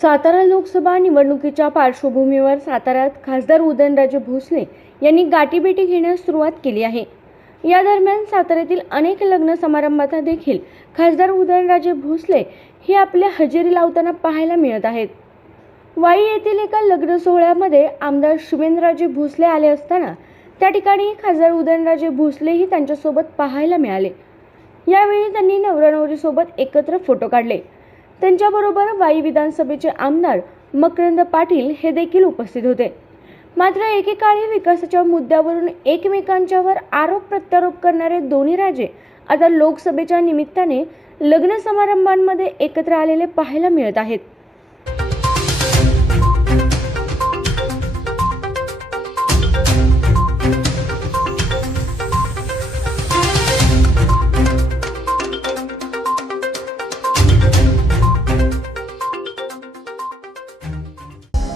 सातारा लोकसभा निवडणुकीच्या पार्श्वभूमीवर साताऱ्यात खासदार उदयनराजे भोसले यांनी गाठीभेटी घेण्यास सुरुवात केली आहे. या दरम्यान साताऱ्यातील अनेक लग्न समारंभात देखील खासदार उदयनराजे भोसले हे आपल्या हजेरी लावताना पाहायला मिळत आहेत. वाई येथील एका लग्न सोहळ्यामध्ये आमदार शिवेंद्रराजे भोसले आले असताना त्या ठिकाणी खासदार उदयनराजे भोसलेही त्यांच्यासोबत पाहायला मिळाले. यावेळी त्यांनी नवरा नवरीसोबत एकत्र फोटो काढले. त्यांच्याबरोबर वाई विधानसभेचे आमदार मकरंद पाटील हे देखील उपस्थित होते. मात्र एकेकाळी विकासाच्या मुद्द्यावरून एकमेकांच्यावर आरोप प्रत्यारोप करणारे दोन्ही राजे आता लोकसभेच्या निमित्ताने लग्न समारंभांमध्ये एकत्र आलेले पाहायला मिळत आहेत.